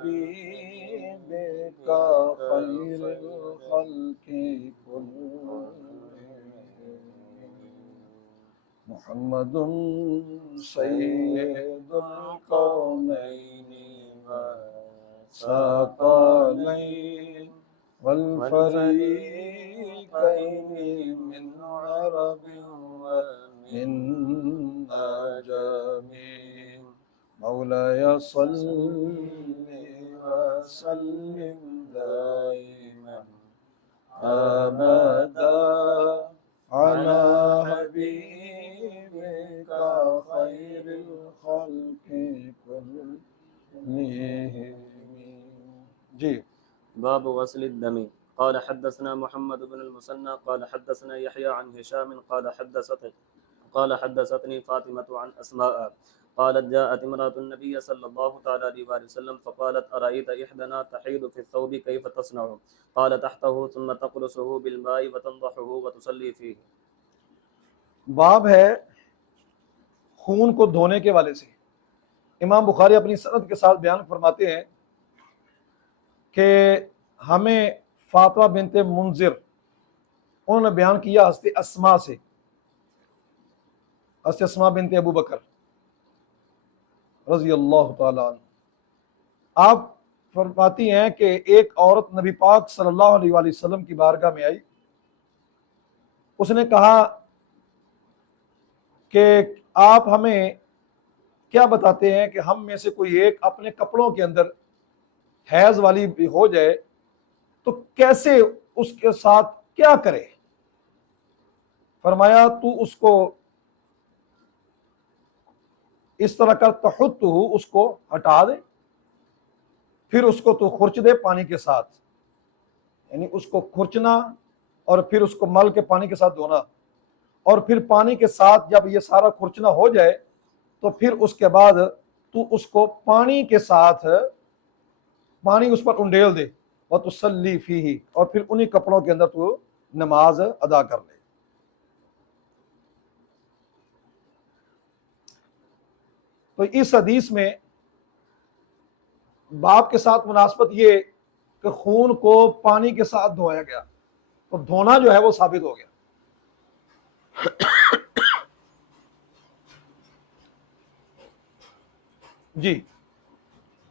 حبيبك خير الخلق كلهم محمد سيد الكونين والثقلين والفريقين من عرب ومن عجم مولاي صل وسلم دائما أبدا على حبيبك خير الخلق كلهم جی باب غسل الدم قال حدثنا محمد بن المثنى قال حدثنا يحيى عن هشام قال حدثتني فاطمة عن أسماء قالت جاءت امرأة النبي صلى الله تعالى عليه وسلم فقالت أرأيت إحدنا تحيض في الثوب كيف تصنع قال تحته ثم تقرصه بالماء وتنضحه وتصلي فيه. باب ہے خون کو دھونے کے والے سے. امام بخاری اپنی سند کے ساتھ بیان فرماتے ہیں کہ ہمیں فاطمہ بنت منذر انہوں نے بیان کیا حضرت اسماء سے، حضرت اسماء بنت ابو بکر رضی اللہ تعالیٰ عنہ. آپ فرماتی ہیں کہ ایک عورت نبی پاک صلی اللہ علیہ وآلہ وسلم کی بارگاہ میں آئی. اس نے کہا کہ آپ ہمیں کیا بتاتے ہیں کہ ہم میں سے کوئی ایک اپنے کپڑوں کے اندر حیض والی بھی ہو جائے تو کیسے اس کے ساتھ کیا کرے؟ فرمایا تو اس کو اس طرح کر تحت اس کو ہٹا دے، پھر اس کو تو خرچ دے پانی کے ساتھ، یعنی اس کو کھرچنا اور پھر اس کو مل کے پانی کے ساتھ دھونا، اور پھر پانی کے ساتھ جب یہ سارا کھرچنا ہو جائے تو پھر اس کے بعد تو اس کو پانی کے ساتھ پانی اس پر انڈیل دے وتصلی فیہ، اور پھر انہی کپڑوں کے اندر تو نماز ادا کر لے. تو اس حدیث میں باب کے ساتھ مناسبت یہ کہ خون کو پانی کے ساتھ دھویا گیا، تو دھونا جو ہے وہ ثابت ہو گیا. جی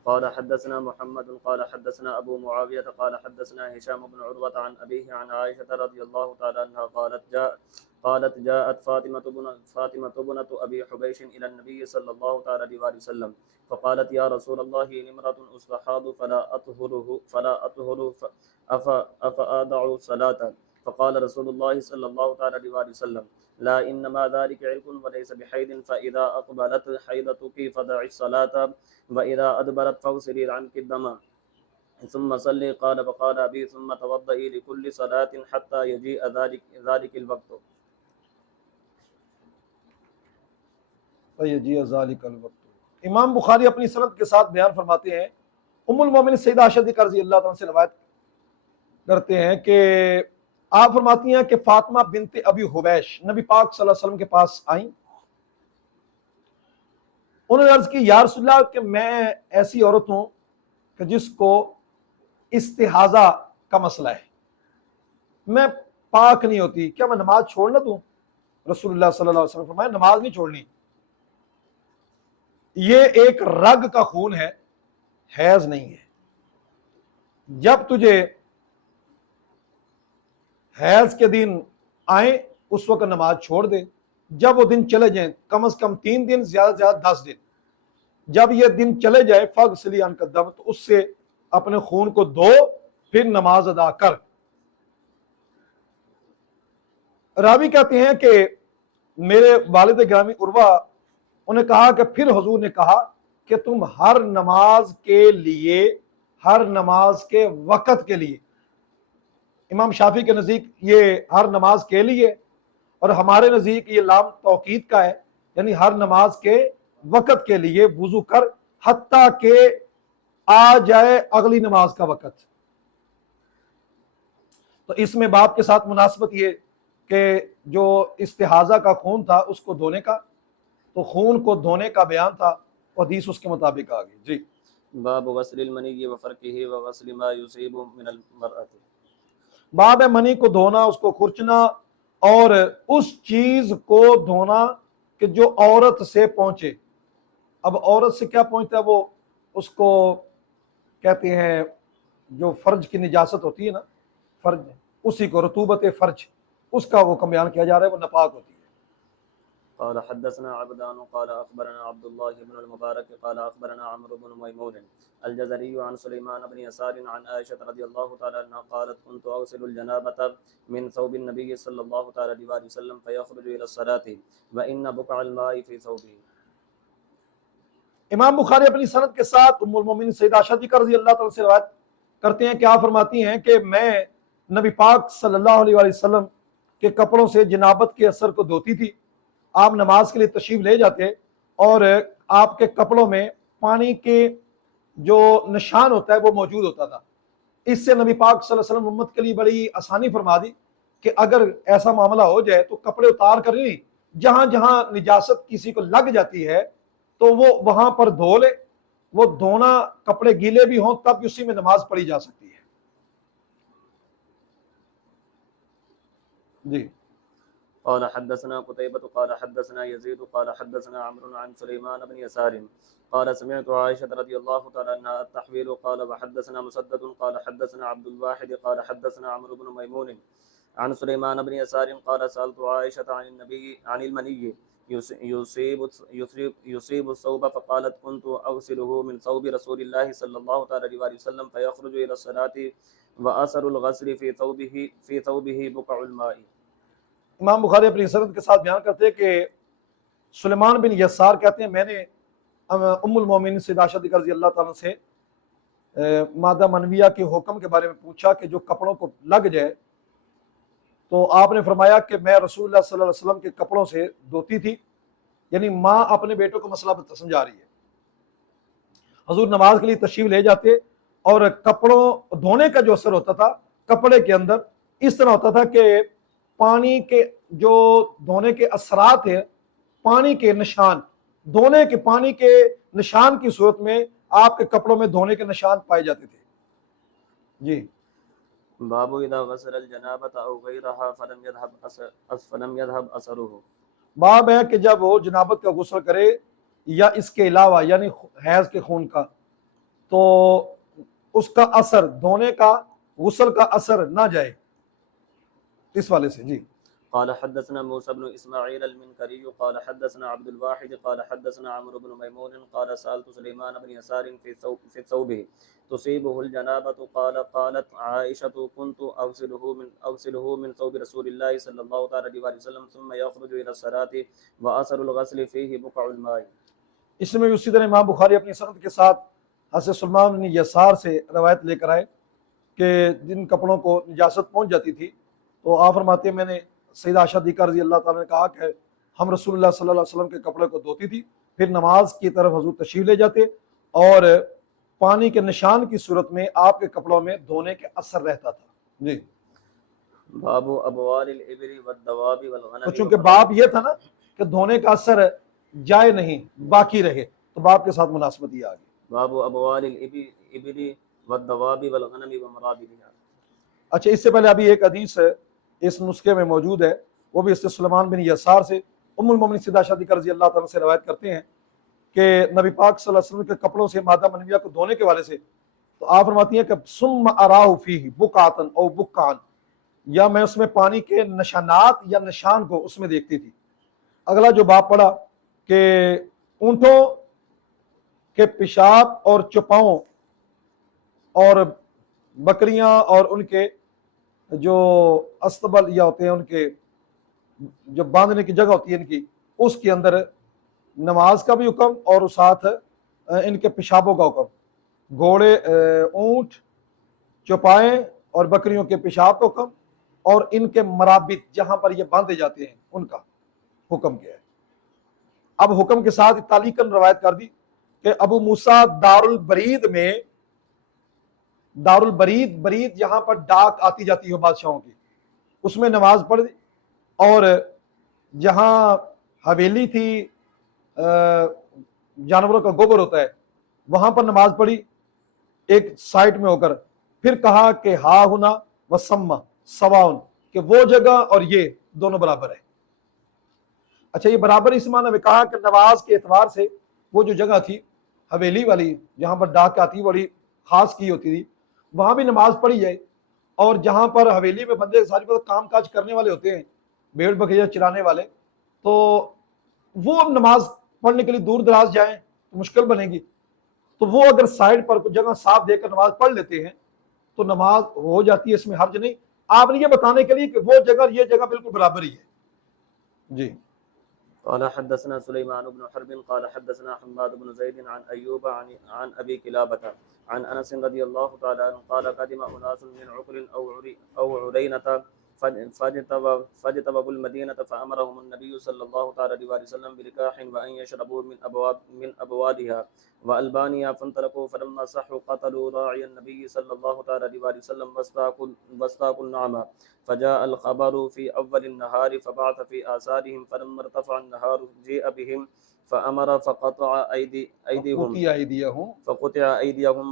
قال حدثنا محمد قال حدثنا أبو معاوية قال حدثنا هشام بن عروة عن أبيه عن عائشة رضي الله تعالى عنها قالت جاءت فاطمة بنت أبي حبيش إلى النبي صلى الله تعالى عليه وسلم فقالت يا رسول الله إن امرأة أستحاض فلا أطهر أفأدع صلاة فقال رسول الله صلى الله تعالى عليه وسلم لا إنما ذلك عرق وليس بحيض فإذا أقبلت حيضتك فدعي الصلاة وإذا أدبرت فاغسلي عنك الدم ثم صلي. قال فقال أبي ثم توضئي لكل صلاة حتى يجيء ذلك الوقت. فیجیء ذلک الوقت. امام بخاری اپنی سند کے ساتھ بیان فرماتے ہیں، ام المومنین سیدہ عائشہ صدیقہ رضی اللہ تعالیٰ سے روایت کرتے ہیں کہ آپ فرماتی ہیں کہ فاطمہ بنت ابی حبیش نبی پاک صلی اللہ علیہ وسلم کے پاس آئیں. انہوں نے عرض کی یا رسول اللہ کہ میں ایسی عورت ہوں کہ جس کو استحاضہ کا مسئلہ ہے، میں پاک نہیں ہوتی، کیا میں نماز چھوڑ نہ دوں؟ رسول اللہ صلی اللہ علیہ وسلم فرمایا نماز نہیں چھوڑنی، یہ ایک رگ کا خون ہے، حیض نہیں ہے. جب تجھے حیض کے دن آئیں اس وقت نماز چھوڑ دے، جب وہ دن چلے جائیں کم از کم 3 دن زیادہ سے زیادہ 10 دن، جب یہ دن چلے جائے فاغسلی عنک الدم، تو اس سے اپنے خون کو دھو پھر نماز ادا کر. راوی کہتے ہیں کہ میرے والد گرامی عروہ انہیں کہا کہ پھر حضور نے کہا کہ تم ہر نماز کے لیے، ہر نماز کے وقت کے لیے، امام شافعی کے نزدیک یہ ہر نماز کے لیے، اور ہمارے نزدیک یہ لام توقید کا ہے، یعنی ہر نماز کے وقت کے لیے وضو کر حتیٰ کہ آ جائے اگلی نماز کا وقت. تو اس میں باپ کے ساتھ مناسبت یہ کہ جو استحاضہ کا خون تھا اس کو دھونے کا، تو خون کو دھونے کا بیان تھا، حدیث اس کے مطابق آ گئی. جی باب غسل المنی وفرقه وغسل ما يصيب من المرأة۔ باب ہے منی کو دھونا، اس کو کھرچنا، اور اس چیز کو دھونا کہ جو عورت سے پہنچے۔ اب عورت سے کیا پہنچتا ہے؟ وہ اس کو کہتے ہیں جو فرج کی نجاست ہوتی ہے نا، فرج، اسی کو رطوبت فرج، اس کا وہ بیان کیا جا رہا ہے، وہ ناپاک ہوتی ہے۔ قال حدثنا عبدان قال اخبرنا عبد الله بن المبارك قال اخبرنا عمرو بن ميمون الجزري عن سليمان بن يسار عن عائشة رضي الله تعالى عنها قالت كنت اغسل الجنابة من ثوب النبي صلى الله تعالى عليه وسلم فيخرج الى الصلاة وان بقع الماء في ثوبه۔ امام بخاری اپنی سند کے ساتھ ام المومنین سیدہ عائشہ رضی اللہ تعالیٰ سے روایت کرتے ہیں کہ آپ فرماتی ہیں کہ میں نبی پاک صلی اللہ علیہ وآلہ وسلم کے کپڑوں سے جنابت کے اثر کو دھوتی تھی۔ آپ نماز کے لیے تشریف لے جاتے اور آپ کے کپڑوں میں پانی کے جو نشان ہوتا ہے وہ موجود ہوتا تھا۔ اس سے نبی پاک صلی اللہ علیہ وسلم امت کے لیے بڑی آسانی فرما دی کہ اگر ایسا معاملہ ہو جائے تو کپڑے اتار کر نہیں، جہاں جہاں نجاست کسی کو لگ جاتی ہے تو وہ وہاں پر دھو لے۔ وہ دھونا کپڑے گیلے بھی ہوں تب اسی میں نماز پڑھی جا سکتی ہے۔ جی قال حدثنا قتيبة قال حدثنا يزيد قال حدثنا عمرو عن سليمان بن يسار قال سمعت عائشة رضي الله تعالى عنها التحويل قال وحدثنا مسدد قال حدثنا عبد الواحد قال حدثنا عمرو بن ميمون عن سليمان بن يسار قال سألت عائشة عن النبي عن المني يصيب الثوب فقالت كنت أغسله من ثوب رسول الله صلى الله عليه وسلم فيخرج إلى الصلاة وأثر الغسل في ثوبه بقع الماء۔ امام بخاری اپنی سند کے ساتھ بیان کرتے ہیں کہ سلیمان بن یسار کہتے ہیں میں نے ام المومنین سیدہ عائشہ رضی اللہ تعالیٰ سے مادہ منویہ کے حکم کے بارے میں پوچھا کہ جو کپڑوں کو لگ جائے، تو آپ نے فرمایا کہ میں رسول اللہ صلی اللہ علیہ وسلم کے کپڑوں سے دھوتی تھی، یعنی ماں اپنے بیٹوں کو مسئلہ سمجھا رہی ہے۔ حضور نماز کے لیے تشریف لے جاتے اور کپڑوں دھونے کا جو اثر ہوتا تھا کپڑے کے اندر اس طرح ہوتا تھا کہ پانی کے جو دھونے کے اثرات ہیں، پانی کے نشان، دھونے کے پانی کے نشان کی صورت میں آپ کے کپڑوں میں دھونے کے نشان پائے جاتے تھے۔ جی باب اذا غسل الجنابة او غيرها فلم يذهب اثره۔ باب ہے کہ جب وہ جنابت کا غسل کرے یا اس کے علاوہ یعنی حیض کے خون کا، تو اس کا اثر، دھونے کا غسل کا اثر نہ جائے، اس والے سے۔ جی قال حدثنا موسى بن اسماعيل المنكري قال حدثنا عبد الواحد قال حدثنا عمرو بن ميمون قال سألت سليمان بن يسار في ثوبه تصيبه الجنابة قالت عائشة كنت أغسله من ثوب رسول الله صلى الله عليه وسلم ثم يخرج إلى الصلاة وأثر الغسل فيه بقع الماء۔ اس میں اسی طرح امام بخاری اپنی سند کے ساتھ حضرت سلمان بن یسار سے روایت لے کر آئے کہ جن کپڑوں کو نجاست پہنچ جاتی تھی تو آپ فرماتے ہیں میں نے سیدہ عائشہ رضی اللہ تعالیٰ نے کہا کہ ہم رسول اللہ صلی اللہ علیہ وسلم کے کپڑے کو دھوتی تھی، پھر نماز کی طرف حضور تشریف لے جاتے اور پانی کے نشان کی صورت میں آپ کے کپڑوں میں دھونے کے اثر رہتا تھا۔ جی باب ابوال الابل والدواب والغنم۔ تو چونکہ باب یہ تھا نا کہ دھونے کا اثر جائے نہیں، باقی رہے، تو باب کے ساتھ مناسبت یہ آگئی۔ باب ابوال الابل والدواب والغنم ومرابدها۔ اچھا، اس سے پہلے ابھی ایک حدیث اس نسخے میں موجود ہے، وہ بھی اس سے سلیمان بن یسار سے ام المومنین سیدہ عائشہ رضی اللہ تعالیٰ سے روایت کرتے ہیں کہ نبی پاک صلی اللہ علیہ وسلم کے کپڑوں سے مادہ منویہ کو دھونے کے والے سے، تو آپ فرماتی ہیں کہ ثم اراہ فیہ بقعۃ او بقعان، یا میں اس میں پانی کے نشانات یا نشان کو اس میں دیکھتی تھی۔ اگلا جو باب پڑھا کہ اونٹوں کے پیشاب اور چپاؤں اور بکریاں اور ان کے جو استبل یا ہوتے ہیں، ان کے جو باندھنے کی جگہ ہوتی ہے ان کی، اس کے اندر نماز کا بھی حکم اور ساتھ ان کے پیشابوں کا حکم، گھوڑے، اونٹ، چوپائیں اور بکریوں کے پیشاب کا حکم، اور ان کے مرابط جہاں پر یہ باندھے جاتے ہیں ان کا حکم کیا ہے۔ اب حکم کے ساتھ تعلیقاً روایت کر دی کہ ابو موسیٰ دار البرید، برید جہاں پر ڈاک آتی جاتی ہو بادشاہوں کی، اس میں نماز پڑھ دی، اور جہاں حویلی تھی، جانوروں کا گوبر ہوتا ہے وہاں پر نماز پڑھی ایک سائٹ میں ہو کر، پھر کہا کہ ہا ہنا وسما سواؤن، کہ وہ جگہ اور یہ دونوں برابر ہے۔ اچھا، یہ برابر اس معنی میں کہا کہ نماز کے اعتبار سے وہ جو جگہ تھی حویلی والی جہاں پر ڈاک آتی بڑی خاص کی ہوتی تھی، وہاں بھی نماز پڑھی جائے، اور جہاں پر حویلی میں بندے ساری بات کام کاج کرنے والے ہوتے ہیں، بھیڑ بکریاں چرانے والے، تو وہ نماز پڑھنے کے لیے دور دراز جائیں تو مشکل بنے گی، تو وہ اگر سائڈ پر جگہ صاف دے کر نماز پڑھ لیتے ہیں تو نماز ہو جاتی ہے، اس میں حرج نہیں۔ آپ نے یہ بتانے کے لیے کہ وہ جگہ اور یہ جگہ بالکل برابر ہی ہے۔ جی قال حدثنا سليمان بن حرب قال حدثنا حماد بن زيد عن أيوب عن أبي كلابة عن أنس رضي الله تعالى عنه قال قدم أناس من عقر أو عرينة فاجتبوا المدينة فأمرهم النبي صلى الله عليه وسلم بلكاح وأن يشربوا من أبوابها وألبانها، فانطلقوا فلما صحوا قتلوا راعي النبي صلى الله عليه وسلم واستاقوا النعمة، فجاء الخبر في أول النهار فبعث في آثارهم، فلما ارتفع النهار جيء بهم فأمر فقطع أيديهم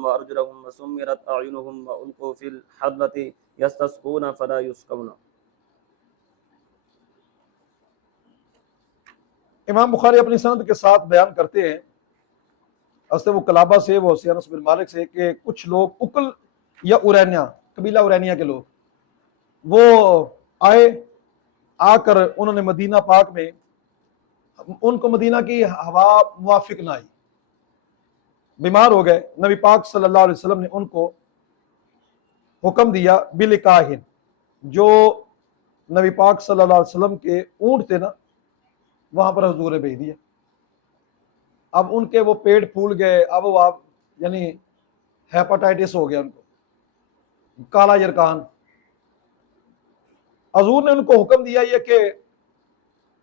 وأرجلهم وسمرت أعينهم وألقوا في الحرة يستسقون فلا يسقون۔ امام بخاری اپنی سند کے ساتھ بیان کرتے ہیں، اصل وہ کلابہ سے، وہ انس بن مالک سے، کہ کچھ لوگ اکل یا اورینیا، قبیلہ اورینیا کے لوگ، وہ آئے، آ کر انہوں نے مدینہ پاک میں، ان کو مدینہ کی ہوا موافق نہ آئی، بیمار ہو گئے۔ نبی پاک صلی اللہ علیہ وسلم نے ان کو حکم دیا بلکاہن، جو نبی پاک صلی اللہ علیہ وسلم کے اونٹ تھے نا، وہاں پر حضور نے بھیج دیا۔ اب ان کے وہ پیٹ پھول گئے، اب وہ یعنی ہیپاٹائٹس ہو گیا ان کو، کالا یرکان۔ حضور نے ان کو حکم دیا یہ کہ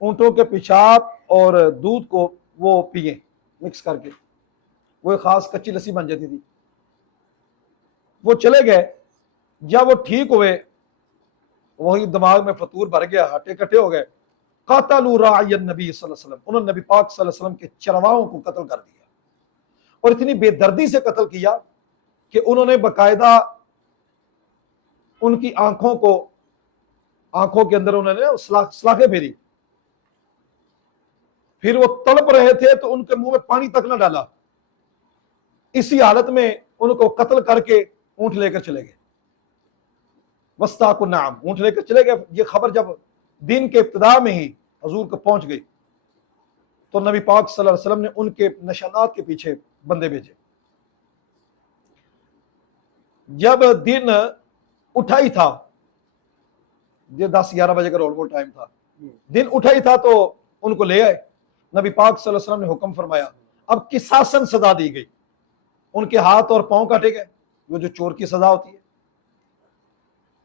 اونٹوں کے پیشاب اور دودھ کو وہ پئیں مکس کر کے، وہ ایک خاص کچی لسی بن جاتی تھی۔ وہ چلے گئے، جب وہ ٹھیک ہوئے، وہی دماغ میں فطور بھر گیا، ہٹے کٹے ہو گئے۔ قاتلوا راعی النبی صلی اللہ علیہ وسلم، انہوں نے نبی پاک صلی اللہ علیہ وسلم کے چرواہوں کو قتل کر دیا، اور اتنی بے دردی سے قتل کیا کہ انہوں نے باقاعدہ ان کی آنکھوں کے اندر انہوں نے سلاخیں پھیری، پھر وہ تڑپ رہے تھے تو ان کے منہ میں پانی تک نہ ڈالا، اسی حالت میں ان کو قتل کر کے اونٹ لے کر چلے گئے۔ واستاقوا النعم، اونٹ لے کر چلے گئے۔ یہ خبر جب دین کے ابتدا میں ہی حضور کو پہنچ گئی تو نبی پاک صلی اللہ علیہ وسلم نے ان کے نشانات کے پیچھے بندے بھیجے۔ جب دن اٹھا ہی تھا، یہ 10-11 بجے کا رول گول ٹائم تھا، دن اٹھا ہی تھا تو ان کو لے آئے۔ نبی پاک صلی اللہ علیہ وسلم نے حکم فرمایا، اب قصاصاً سزا دی گئی، ان کے ہاتھ اور پاؤں کاٹے گئے، وہ جو چور کی سزا ہوتی ہے،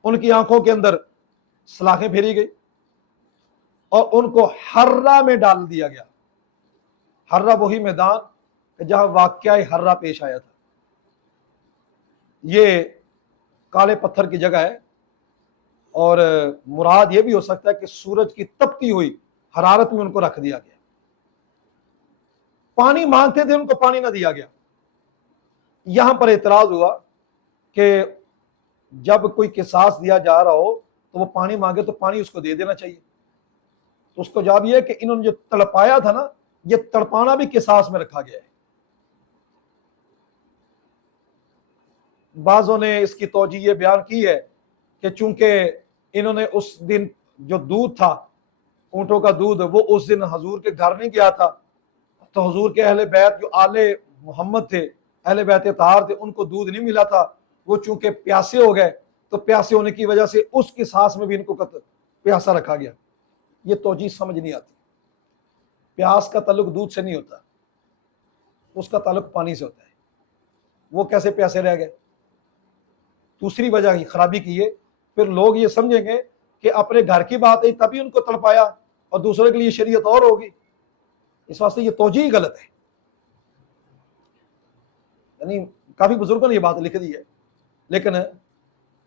ان کی آنکھوں کے اندر سلاخیں پھیری گئی، اور ان کو حرہ میں ڈال دیا گیا۔ حرہ وہی میدان جہاں واقعہ حرہ پیش آیا تھا، یہ کالے پتھر کی جگہ ہے، اور مراد یہ بھی ہو سکتا ہے کہ سورج کی تپتی ہوئی حرارت میں ان کو رکھ دیا گیا۔ پانی مانگتے تھے، ان کو پانی نہ دیا گیا۔ یہاں پر اعتراض ہوا کہ جب کوئی قصاص دیا جا رہا ہو تو وہ پانی مانگے تو پانی اس کو دے دینا چاہیے، تو اس کو جواب یہ ہے کہ انہوں نے جو تڑپایا تھا نا، یہ تڑپانا بھی قصاص میں رکھا گیا ہے۔ بعضوں نے اس کی توجیہ یہ بیان کی ہے کہ چونکہ انہوں نے اس دن جو دودھ تھا، اونٹوں کا دودھ، وہ اس دن حضور کے گھر نہیں گیا تھا، تو حضور کے اہل بیت جو آل محمد تھے، اہل بیت طاہر تھے، ان کو دودھ نہیں ملا تھا، وہ چونکہ پیاسے ہو گئے، تو پیاسے ہونے کی وجہ سے اس کی سانس میں بھی ان کو پیاسا رکھا گیا۔ یہ توجیہ سمجھ نہیں آتی۔ پیاس کا تعلق دودھ سے نہیں ہوتا، اس کا تعلق پانی سے ہوتا ہے۔ وہ کیسے پیاسے رہ گئے؟ دوسری وجہ خرابی کی ہے، پھر لوگ یہ سمجھیں گے کہ اپنے گھر کی بات ہے تبھی ان کو تڑپایا، اور دوسرے کے لیے شریعت اور ہوگی، اس واسطے یہ توجیہ غلط ہے۔ یعنی کافی بزرگوں نے یہ بات لکھ دی ہے، لیکن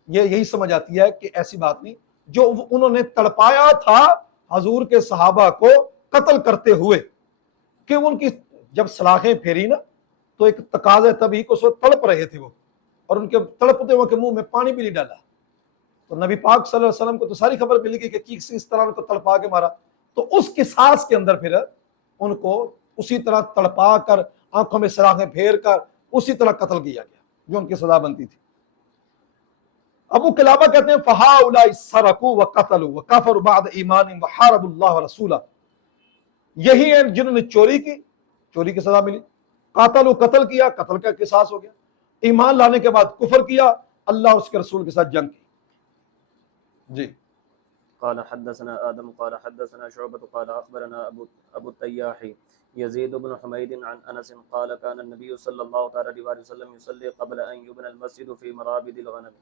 یہی سمجھ آتی ہے کہ ایسی بات نہیں۔ جو انہوں نے تڑپایا تھا حضور کے صحابہ کو قتل کرتے ہوئے، کہ ان کی جب سلاخیں پھیری نا تو ایک تقاضا طبیعی کو سو تڑپ رہے تھے وہ، اور ان کے تڑپتے ہوئے کے منہ میں پانی بھی نہیں ڈالا. تو نبی پاک صلی اللہ علیہ وسلم کو تو ساری خبر مل گئی کہ کسی اس طرح ان کو تڑپا کے مارا. تو اس قصاص کے اندر پھر ان کو اسی طرح تڑپا کر آنکھوں میں سراخیں پھیر کر اسی طرح قتل کیا گیا جو ان کی سزا بنتی تھی. ابو قلابہ کہتے ہیں فَهَؤُلَاءِ سَرَقُوا وَقَتَلُوا وَكَفَرُوا بَعْدَ إِيمَانِهِمْ وَحَارَبُوا اللَّهَ وَرَسُولَهُ. یہی ہیں جنہوں نے چوری کی، چوری کی سزا ملی، قاتلوا قتل کیا، قتل کا قصاص ہو گیا، ایمان لانے کے بعد کفر کیا، اللہ اس کے رسول کے ساتھ جنگ کی. جی. قال حدثنا آدم قال حدثنا شعبة قال أخبرنا أبو التياح يزيد بن حميد عن أنس قال كان النبي صلى الله عليه وسلم يصلي قبل أن يبنى المسجد في مرابد الغنم.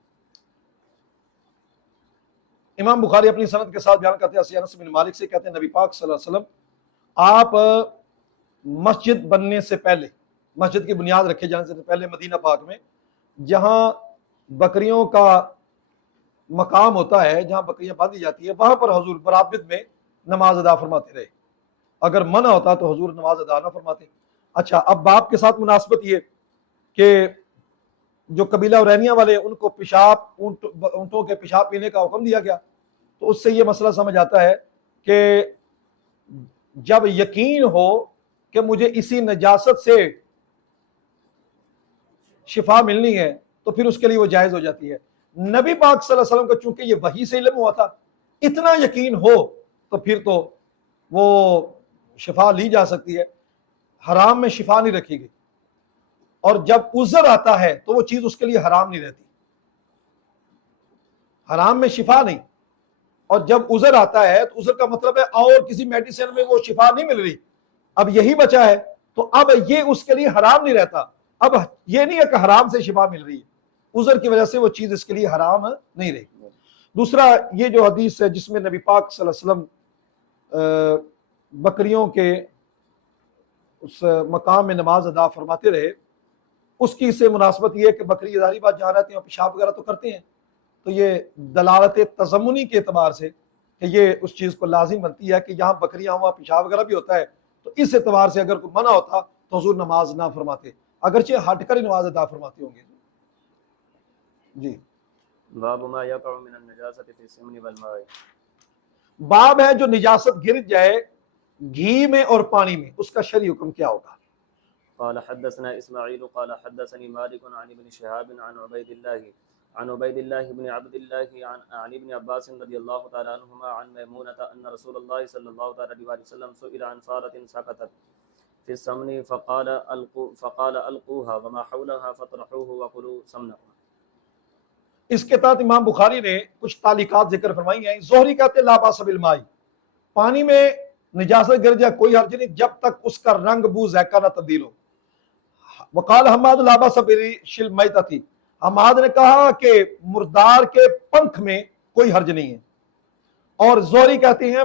امام بخاری اپنی سند کے ساتھ بیان کرتے ہیں انس بن مالک سے، کہتے ہیں نبی پاک صلی اللہ علیہ وسلم آپ مسجد بننے سے پہلے، مسجد کی بنیاد رکھے جانے سے پہلے مدینہ پاک میں جہاں بکریوں کا مقام ہوتا ہے، جہاں بکریاں باندھی جاتی ہیں، وہاں پر حضور برابد میں نماز ادا فرماتے رہے. اگر منع ہوتا تو حضور نماز ادا نہ فرماتے. اچھا، اب باب کے ساتھ مناسبت یہ کہ جو قبیلہ ارینیہ والے ان کو پیشاب اونٹوں کے پیشاب پینے کا حکم دیا گیا، تو اس سے یہ مسئلہ سمجھ آتا ہے کہ جب یقین ہو کہ مجھے اسی نجاست سے شفا ملنی ہے تو پھر اس کے لیے وہ جائز ہو جاتی ہے. نبی پاک صلی اللہ علیہ وسلم کو چونکہ یہ وحی سے علم ہوا تھا، اتنا یقین ہو تو پھر تو وہ شفا لی جا سکتی ہے، حرام میں شفا نہیں رکھی گئی. اور جب عذر آتا ہے تو وہ چیز اس کے لیے حرام نہیں رہتی، حرام میں شفا نہیں. اور جب عذر آتا ہے تو عذر کا مطلب ہے اور کسی میڈیسن میں وہ شفا نہیں مل رہی، اب یہی بچا ہے، تو اب یہ اس کے لیے حرام نہیں رہتا. اب یہ نہیں ہے کہ حرام سے شفا مل رہی ہے، عذر کی وجہ سے وہ چیز اس کے لیے حرام نہیں رہی. دوسرا یہ جو حدیث ہے جس میں نبی پاک صلی اللہ علیہ وسلم بکریوں کے اس مقام میں نماز ادا فرماتے رہے، اس کی سے مناسبت یہ ہے کہ بکری ظاہری بات جہاں رہتے ہیں پیشاب وغیرہ تو کرتے ہیں، تو یہ دلالت تضمنی کے اعتبار سے کہ یہ اس چیز کو لازم بنتی ہے کہ جہاں بکریاں وہاں پیشاب وغیرہ بھی ہوتا ہے، تو اس اعتبار سے اگر کوئی منع ہوتا تو حضور نماز نہ فرماتے، اگرچہ ہٹ کر ہی نماز ادا فرماتے ہوں گے. جی. باب ما يقع من النجاسة في السمن والماء. باب ہے جو نجاست گر جائے گھی میں اور پانی میں، اس کا شرعی حکم کیا ہوگا. قال حدثنا اسماعيل قال حدثني مالك عن ابن شهاب عن عبيد الله بن عبد الله عن ابن عباس رضي الله تعالى عنهما عن ميمونة أن رسول الله صلى الله عليه وسلم سئل عن فارة سقطت في السمن فقال ألقوها وما حولها فاطرحوه وكلوا سمنكم. اس کے تحت امام بخاری نے کچھ تعلیقات ذکر فرمائی ہیں. زہری کہتے ہیں لا باس بالماء، پانی میں نجاست گر جائے کوئی حرج نہیں جب تک اس کا رنگ بو ذائقہ نہ تبدیل ہو. وقال حماد لا باس بريش المیتۃ، حماد نے کہا کہ مردار کے پنکھ میں کوئی حرج نہیں ہے. اور زہری کہتے ہیں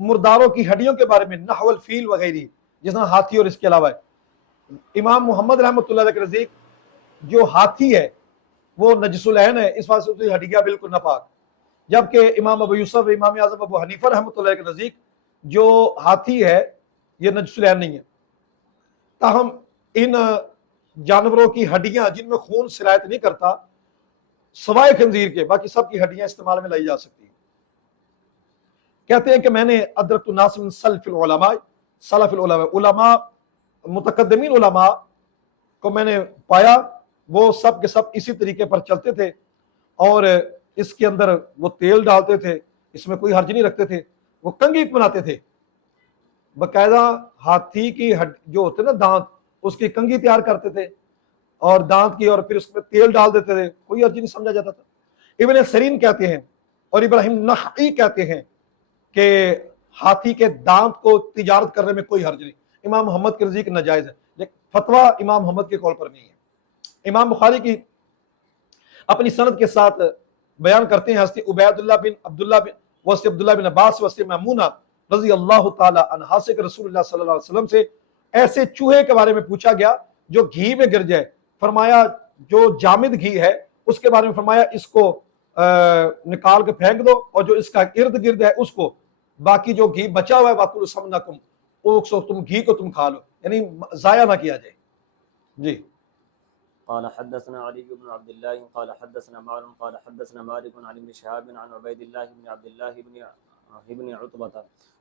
مرداروں کی ہڈیوں کے بارے میں نحو الفیل وغیرہ، جس طرح ہاتھی اور اس کے علاوہ. امام محمد رحمۃ اللہ علیہ کے نزدیک جو ہاتھی ہے وہ نجس العین ہے، اس واسطے اس کی ہڈیاں بالکل ناپاک. جبکہ امام ابو یوسف، امام اعظم ابو حنیفہ رحمۃ اللہ کے نزدیک جو ہاتھی ہے یہ نجس العین نہیں ہے. تاہم ان جانوروں کی ہڈیاں جن میں خون سرایت نہیں کرتا سوائے خنزیر کے، باقی سب کی ہڈیاں استعمال میں لائی جا سکتی ہیں. کہتے ہیں کہ میں نے ادرکت الناس من سلف العلماء، سلف العلماء، علماء متقدمین علماء کو میں نے پایا وہ سب کے سب اسی طریقے پر چلتے تھے، اور اس کے اندر وہ تیل ڈالتے تھے، اس میں کوئی حرج نہیں رکھتے تھے. وہ کنگھی بناتے تھے، باقاعدہ ہاتھی کی جو ہوتے نا دانت، اس کی کنگھی تیار کرتے تھے اور دانت کی، اور پھر اس میں تیل ڈال دیتے تھے، کوئی حرج نہیں سمجھا جاتا تھا. ابن سیرین کہتے ہیں اور ابراہیم نخعی کہتے ہیں کہ ہاتھی کے دانت کو تجارت کرنے میں کوئی حرج نہیں. امام محمد کے نزدیک ناجائز ہے، لیکن فتویٰ امام محمد کے قول پر نہیں ہے. امام بخاری کی اپنی سند کے ساتھ بیان کرتے ہیں حضرت عبید اللہ بن عبداللہ بن واسطے عبداللہ بن عباس واسطے میمونہ رضی اللہ تعالی عنہا سے کہ رسول اللہ صلی اللہ علیہ وسلم سے ایسے چوہے کے بارے میں پوچھا گیا جو گھی میں گر جائے. فرمایا جو جامد گھی ہے اس کے بارے میں فرمایا اس کو نکال کے پھینک دو، اور جو اس کا ارد گرد ہے اس کو، باقی جو گھی بچا ہوا ہے وَكُلُوا سَمْنَكُمْ، تم گھی کو تم کھا لو، یعنی ضائع نہ کیا جائے. جی قال حدثنا علي بن عبد الله قال حدثنا معن قال حدثنا مالك عن ابن شهاب عن عبيد الله بن عبد الله بن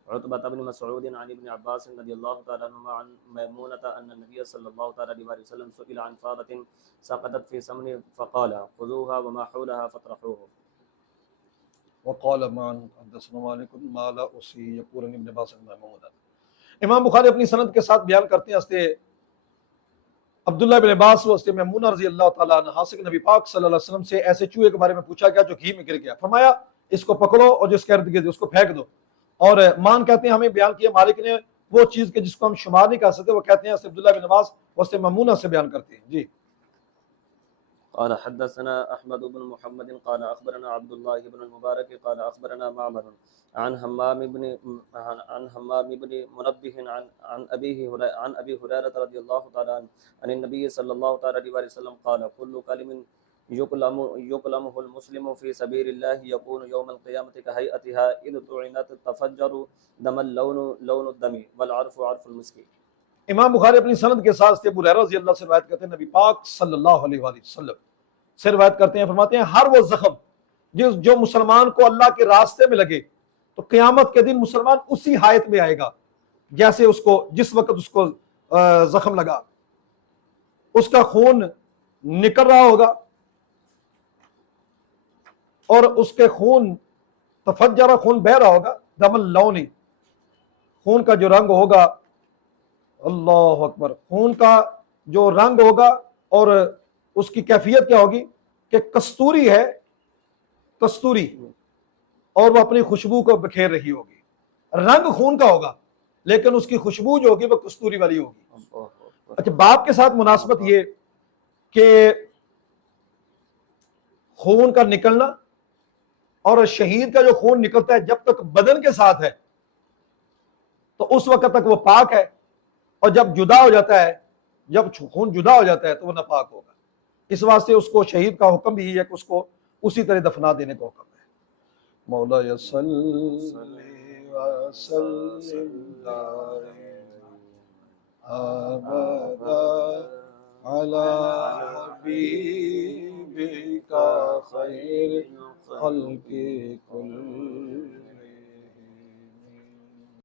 عتبة بن مسعود عن ابن عباس رضي الله تعالى عنهما عن ميمونة أن النبي صلى الله عليه وسلم سئل عن فارة سقطت في سمن فقال خذوها وما حولها فاطرحوه. وقال مان حدثنا مالک ما لا اسی یقول ابن عباس محمود. امام بخاری اپنی سند کے ساتھ بیان کرتے ہیں ہستے عبداللہ بن عباس و میمونہ رضی اللہ تعالیٰ عنہا سے نبی پاک صلی اللہ علیہ وسلم سے ایسے چوہے کے بارے میں پوچھا گیا جو گھی میں گر گیا. فرمایا اس کو پکڑو اور جس کے ارد گرد اس کو پھینک دو. اور مان کہتے ہیں ہمیں بیان کیا مالک نے وہ چیز کے جس کو ہم شمار نہیں کر سکتے وہ کہتے ہیں عبداللہ بن عباس و میمونہ سے بیان کرتے ہیں. جی قال حدثنا احمد بن محمد قال اخبرنا عبد الله بن المبارك قال اخبرنا معمر عن همام بن منبه عن ابي هريره رضي الله تعالى عنه عن النبي صلى الله عليه وسلم قال كل كلم يكلمه المسلم في سبيل الله يكون يوم القيامة كهيئتها إذ طعنت تفجر دم لون الدم والعرف عرف المسك. امام بخاری اپنی سند کے ساتھ ابو ہریرہ رضی اللہ سے روایت کرتے ہیں نبی پاک صلی اللہ علیہ وآلہ وسلم سے روایت کرتے ہیں فرماتے ہیں ہر وہ زخم جو مسلمان کو اللہ کے راستے میں لگے تو قیامت کے دن مسلمان اسی حالت میں آئے گا جیسے اس کو جس وقت اس کو زخم لگا. اس کا خون نکل رہا ہوگا اور اس کے خون تفجر خون بہ رہا ہوگا دم اللونی خون کا جو رنگ ہوگا اللہ اکبر خون کا جو رنگ ہوگا اور اس کی کیفیت کیا ہوگی کہ کستوری ہے کستوری اور وہ اپنی خوشبو کو بکھیر رہی ہوگی. رنگ خون کا ہوگا لیکن اس کی خوشبو جو ہوگی وہ کستوری والی ہوگی. اچھا باب کے ساتھ مناسبت یہ کہ خون کا نکلنا اور شہید کا جو خون نکلتا ہے جب تک بدن کے ساتھ ہے تو اس وقت تک وہ پاک ہے اور جب جدا ہو جاتا ہے جب خون جدا ہو جاتا ہے تو وہ ناپاک ہوگا. اس واسطے اس کو شہید کا حکم بھی ہے کہ اس کو اسی طرح دفنا دینے کا حکم ہے. مولا صلی وسلم علی حبیبک خیر خلقک